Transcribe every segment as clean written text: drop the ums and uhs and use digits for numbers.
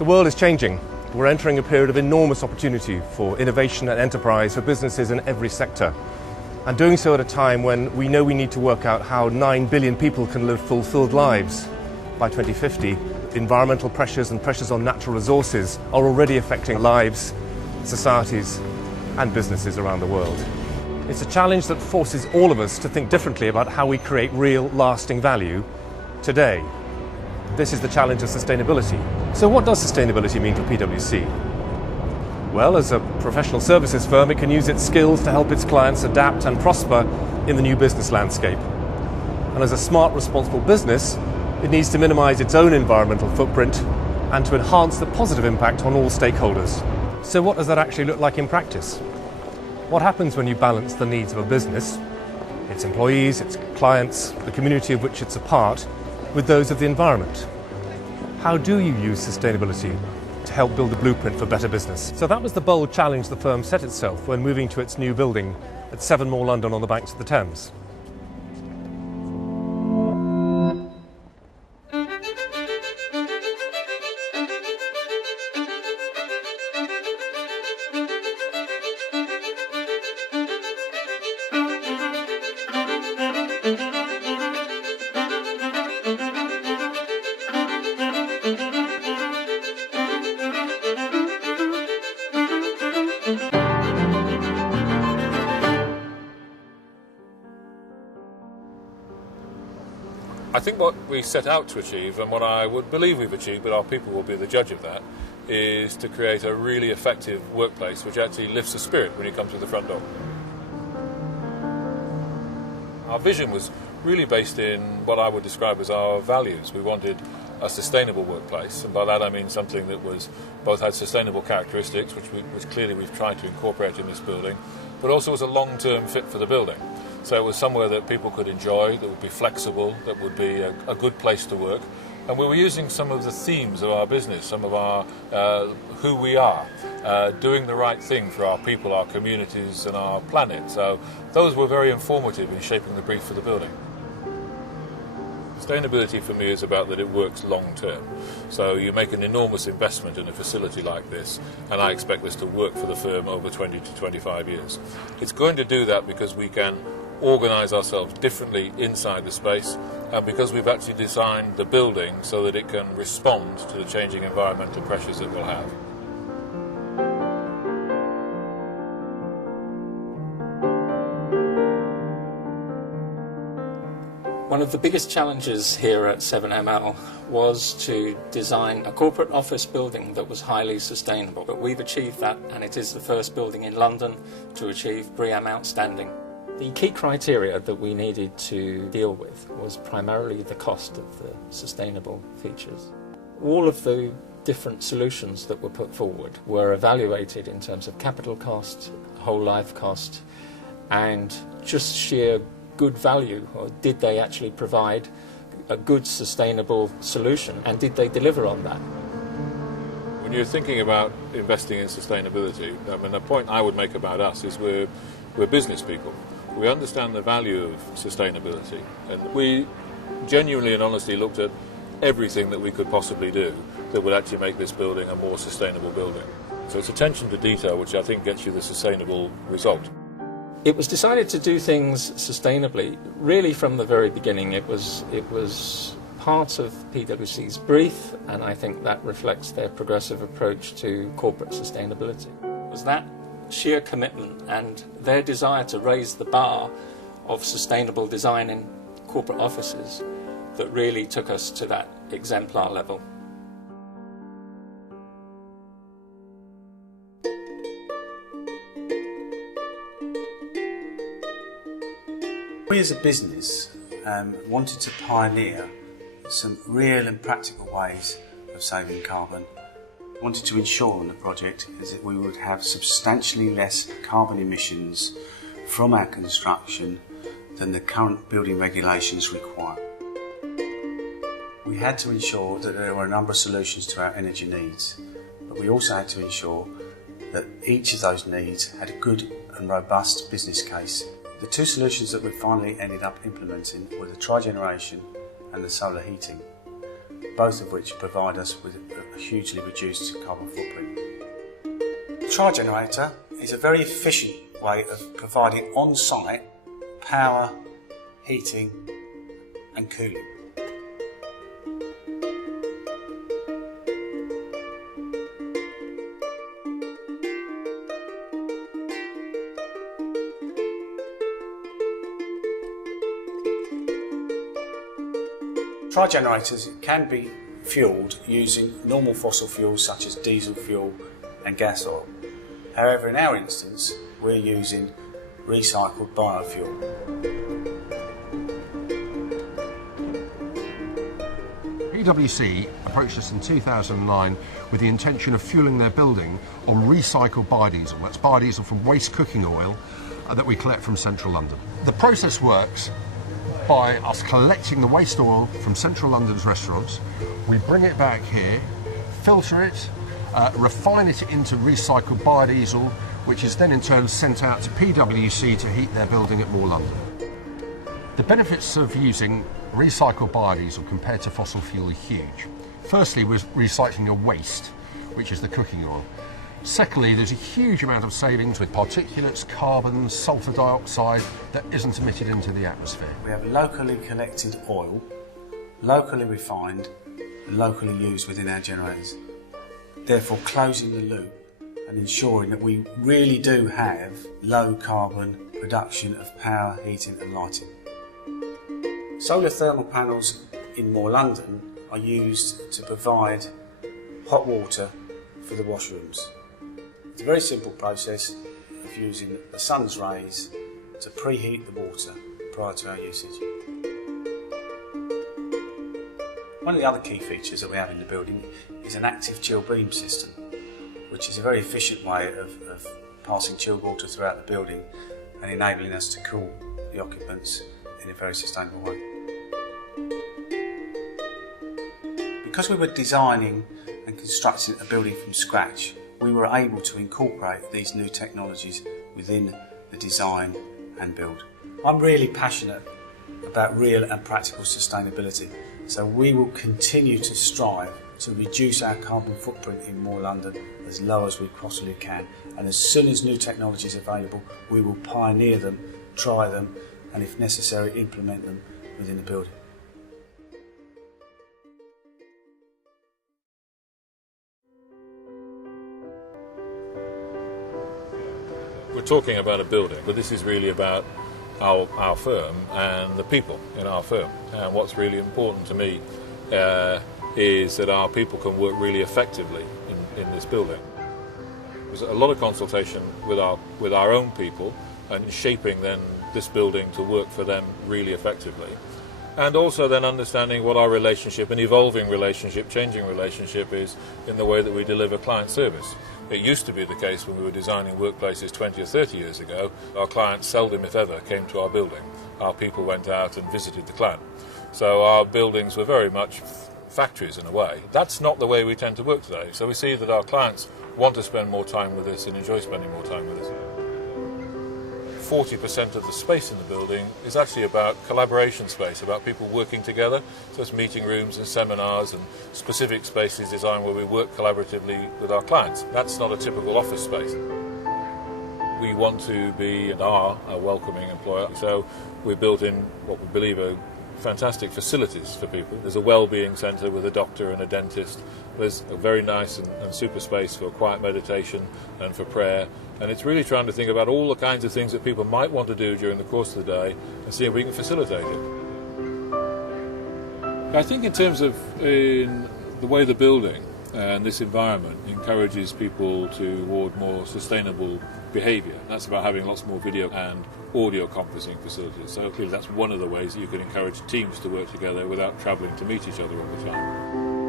The world is changing. We're entering a period of enormous opportunity for innovation and enterprise for businesses in every sector. And doing so at a time when we know we need to work out how 9 billion people can live fulfilled lives. By 2050, environmental pressures and pressures on natural resources are already affecting lives, societies and businesses around the world. It's a challenge that forces all of us to think differently about how we create real, lasting value today. This is the challenge of sustainability. So what does sustainability mean for PwC? Well, as a professional services firm, it can use its skills to help its clients adapt and prosper in the new business landscape. And as a smart, responsible business, it needs to minimize its own environmental footprint and to enhance the positive impact on all stakeholders. So what does that actually look like in practice? What happens when you balance the needs of a business, its employees, its clients, the community of which it's a part, with those of the environment? How do you use sustainability to help build a blueprint for better business? So that was the bold challenge the firm set itself when moving to its new building at 7 More London on the banks of the Thames. I think what we set out to achieve, and what I would believe we've achieved, but our people will be the judge of that, is to create a really effective workplace which actually lifts the spirit when you come through the front door. Our vision was really based in what I would describe as our values. We wanted a sustainable workplace, and by that I mean something that was both had sustainable characteristics, which clearly we've tried to incorporate in this building, but also was a long-term fit for the building. So it was somewhere that people could enjoy, that would be flexible, that would be a good place to work. And we were using some of the themes of our business, some of our who we are, doing the right thing for our people, our communities and our planet. So those were very informative in shaping the brief for the building. Sustainability for me is about that it works long term. So you make an enormous investment in a facility like this, and I expect this to work for the firm over 20 to 25 years. It's going to do that because we can organise ourselves differently inside the space, and because we've actually designed the building so that it can respond to the changing environmental pressures that we'll have. One of the biggest challenges here at 7ML was to design a corporate office building that was highly sustainable. But we've achieved that, and it is the first building in London to achieve BREEAM Outstanding. The key criteria that we needed to deal with was primarily the cost of the sustainable features. All of the different solutions that were put forward were evaluated in terms of capital cost, whole life cost, and just sheer good value, or did they actually provide a good sustainable solution, and did they deliver on that? When you're thinking about investing in sustainability, I mean, the point I would make about us is we're business people. We understand the value of sustainability, and we genuinely and honestly looked at everything that we could possibly do that would actually make this building a more sustainable building. So it's attention to detail which I think gets you the sustainable result. It was decided to do things sustainably really from the very beginning. It was part of PwC's brief, and I think that reflects their progressive approach to corporate sustainability. It was that sheer commitment and their desire to raise the bar of sustainable design in corporate offices that really took us to that exemplar level. We as a business wanted to pioneer some real and practical ways of saving carbon. We wanted to ensure on the project is that we would have substantially less carbon emissions from our construction than the current building regulations require. We had to ensure that there were a number of solutions to our energy needs, but we also had to ensure that each of those needs had a good and robust business case. The two solutions that we finally ended up implementing were the trigeneration and the solar heating, both of which provide us with a hugely reduced carbon footprint. The tri-generator is a very efficient way of providing on-site power, heating and cooling. Tri-generators can be fuelled using normal fossil fuels such as diesel fuel and gas oil. However, in our instance, we're using recycled biofuel. PwC approached us in 2009 with the intention of fuelling their building on recycled biodiesel. That's biodiesel from waste cooking oil that we collect from central London. The process works by us collecting the waste oil from central London's restaurants. We bring it back here, filter it, refine it into recycled biodiesel, which is then in turn sent out to PwC to heat their building at More London. The benefits of using recycled biodiesel compared to fossil fuel are huge. Firstly, we're recycling your waste, which is the cooking oil. Secondly, there's a huge amount of savings with particulates, carbon, sulphur dioxide that isn't emitted into the atmosphere. We have locally collected oil, locally refined and locally used within our generators, therefore closing the loop and ensuring that we really do have low carbon production of power, heating and lighting. Solar thermal panels in More London are used to provide hot water for the washrooms. It's a very simple process of using the sun's rays to preheat the water prior to our usage. One of the other key features that we have in the building is an active chill beam system, which is a very efficient way of passing chilled water throughout the building and enabling us to cool the occupants in a very sustainable way. Because we were designing and constructing a building from scratch, we were able to incorporate these new technologies within the design and build. I'm really passionate about real and practical sustainability, so we will continue to strive to reduce our carbon footprint in More London as low as we possibly can, and as soon as new technologies are available, we will pioneer them, try them, and if necessary, implement them within the building. We're talking about a building, but this is really about our firm and the people in our firm. And what's really important to me is that our people can work really effectively in this building. There's a lot of consultation with our own people and shaping then this building to work for them really effectively. And also then understanding what our relationship, an evolving relationship, changing relationship is in the way that we deliver client service. It used to be the case when we were designing workplaces 20 or 30 years ago, our clients seldom, if ever, came to our building. Our people went out and visited the client. So our buildings were very much factories in a way. That's not the way we tend to work today. So we see that our clients want to spend more time with us and enjoy spending more time with us. 40% of the space in the building is actually about collaboration space, about people working together. So it's meeting rooms and seminars and specific spaces designed where we work collaboratively with our clients. That's not a typical office space. We want to be and are a welcoming employer, so we built in what we believe are fantastic facilities for people. There's a well-being centre with a doctor and a dentist. There's a very nice and super space for quiet meditation and for prayer. And it's really trying to think about all the kinds of things that people might want to do during the course of the day and see if we can facilitate it. I think in terms of in the way the building and this environment encourages people toward more sustainable behaviour. That's about having lots more video and audio conferencing facilities. So clearly that's one of the ways that you can encourage teams to work together without travelling to meet each other all the time.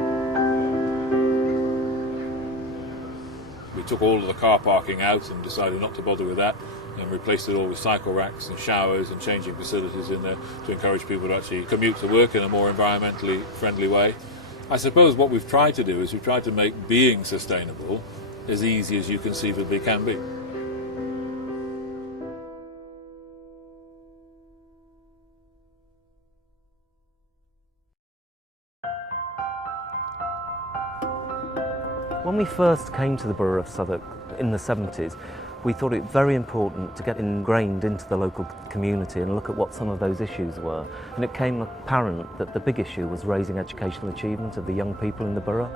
We took all of the car parking out and decided not to bother with that and replaced it all with cycle racks and showers and changing facilities in there to encourage people to actually commute to work in a more environmentally friendly way. I suppose what we've tried to do is we've tried to make being sustainable as easy as you conceivably can be. When we first came to the borough of Southwark in the 70s, we thought it very important to get ingrained into the local community and look at what some of those issues were. And it became apparent that the big issue was raising educational achievement of the young people in the borough.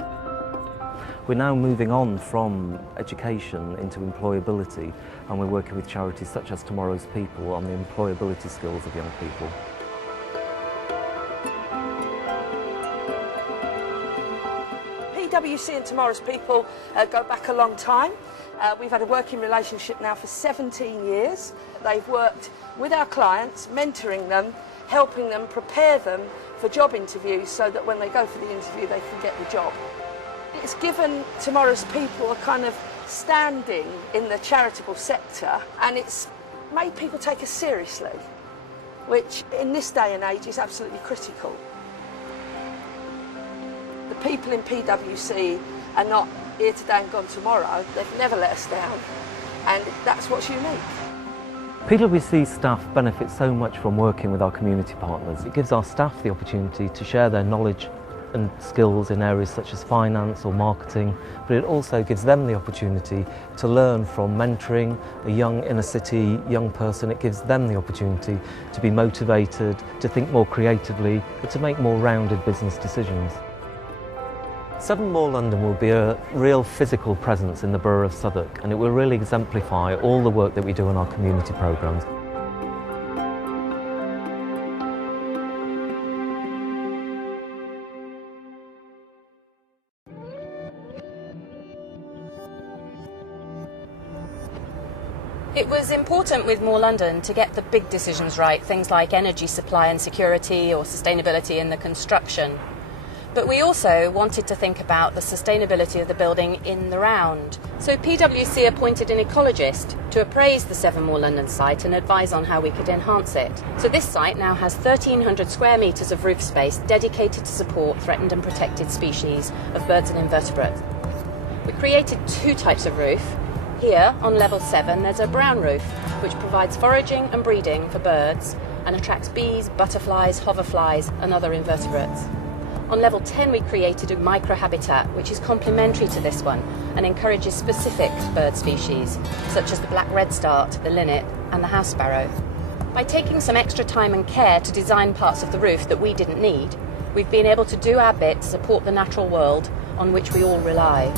We're now moving on from education into employability, and we're working with charities such as Tomorrow's People on the employability skills of young people. PwC and Tomorrow's People go back a long time. We've had a working relationship now for 17 years. They've worked with our clients, mentoring them, helping them, prepare them for job interviews so that when they go for the interview they can get the job. It's given Tomorrow's People a kind of standing in the charitable sector, and it's made people take us seriously, which in this day and age is absolutely critical. The people in PwC are not here today and gone tomorrow. They've never let us down, and that's what's unique. PwC staff benefit so much from working with our community partners. It gives our staff the opportunity to share their knowledge and skills in areas such as finance or marketing, but it also gives them the opportunity to learn from mentoring a young inner city young person. It gives them the opportunity to be motivated, to think more creatively, but to make more rounded business decisions. 7 More London will be a real physical presence in the borough of Southwark, and it will really exemplify all the work that we do in our community programmes. It was important with More London to get the big decisions right, things like energy supply and security or sustainability in the construction. But we also wanted to think about the sustainability of the building in the round. So PwC appointed an ecologist to appraise the 7 More London site and advise on how we could enhance it. So this site now has 1,300 square metres of roof space dedicated to support threatened and protected species of birds and invertebrates. We created 2 types of roof. Here, on level 7, there's a brown roof, which provides foraging and breeding for birds and attracts bees, butterflies, hoverflies and other invertebrates. On level 10 we created a microhabitat which is complementary to this one and encourages specific bird species such as the black redstart, the linnet and the house sparrow. By taking some extra time and care to design parts of the roof that we didn't need, we've been able to do our bit to support the natural world on which we all rely.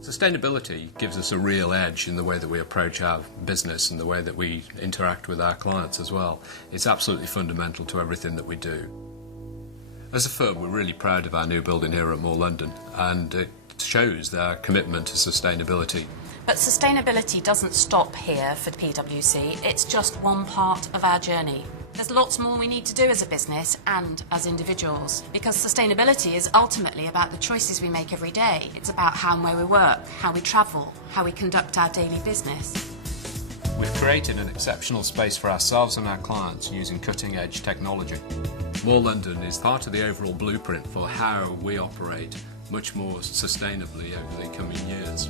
Sustainability gives us a real edge in the way that we approach our business and the way that we interact with our clients as well. It's absolutely fundamental to everything that we do. As a firm, we're really proud of our new building here at More London, and it shows our commitment to sustainability. But sustainability doesn't stop here for PwC, it's just one part of our journey. There's lots more we need to do as a business and as individuals, because sustainability is ultimately about the choices we make every day. It's about how and where we work, how we travel, how we conduct our daily business. We've created an exceptional space for ourselves and our clients using cutting-edge technology. More London is part of the overall blueprint for how we operate much more sustainably over the coming years.